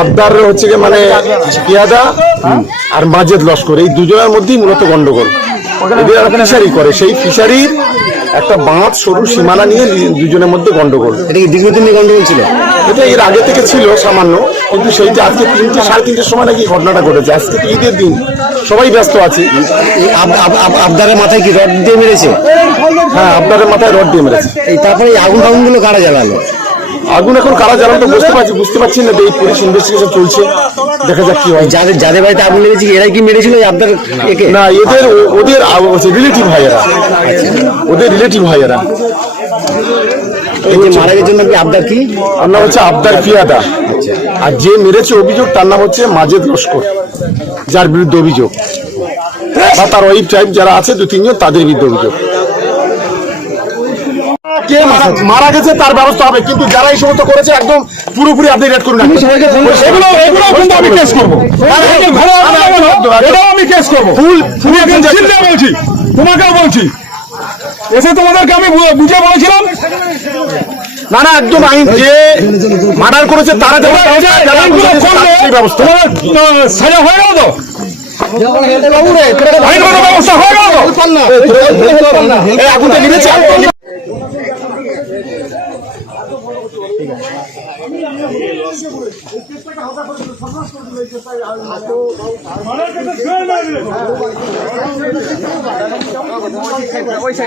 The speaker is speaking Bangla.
আবদার হচ্ছে কি মানে পিয়াদা আর মাজেদ লস্কর এই দুজনের মধ্যেই মূলত গন্ডগোল। ফিশারি করে সেই ফিশারির একটা বাঁধ সরু সীমানা নিয়ে দুজনের মধ্যে গন্ডগোল। এটা কি দীর্ঘদিন গন্ডগোল ছিল? এটা এর আগে থেকে ছিল সামান্য কিন্তু সেইটা আজকে তিনটে সাড়ে তিনটের সময় নাকি ঘটনাটা ঘটেছে। আজকে তো ঈদের দিন সবাই ব্যস্ত আছে। আবদারের মাথায় কি রড দিয়ে মেরেছে? হ্যাঁ আবদারের মাথায় রড দিয়ে মেরেছে। এই তারপরে এই আগুন ফাগুনগুলো কারা জ্বালালো? আগুন এখন কারা জ্বালানো তো বুঝতে পারছি বুঝতে পারছি না এই পুলিশ ইনভেস্টিগেশন চলছে। দেখা যাক কি হয়। যাদের যাদের বাড়িতে আগুন লেগেছে এরাই কি মেরেছিল একে? না এদের ওদের রিলেটিভ হয় এরা ওদের রিলেটিভ হয় এরা মারা গেছে নাকি আবদার কি? তার নাম হচ্ছে আবদার ফিয়াদা। আর যে মেরেছে অভিযোগ তার নাম হচ্ছে মাজেদ লস্কর যার বিরুদ্ধে অভিযোগ। বা তার ওয়াইফ টাইপ যারা আছে দু তিনজন তাদের বিরুদ্ধে অভিযোগ। কে মারা- গেছে তার ব্যবস্থা হবে কিন্তু যারা এই সমস্ত করেছে একদম পুরোপুরি আপনি রেড করুন। এগুলো এগুলো কিন্তু আমি কেস করব। এটাও আমি কেস করব। ফুল ফুল বলছি। তোমাকেও বলছি। এসে তোমাদেরকে আমি বুঝে বলেছিলাম। না না একদম আইন যে মার্ডার করেছে তারা সাজা হয়ে গেল তো? আইনগত ব্যবস্থা হয়ে গেল তো আছে। আগুনটা নিভেছে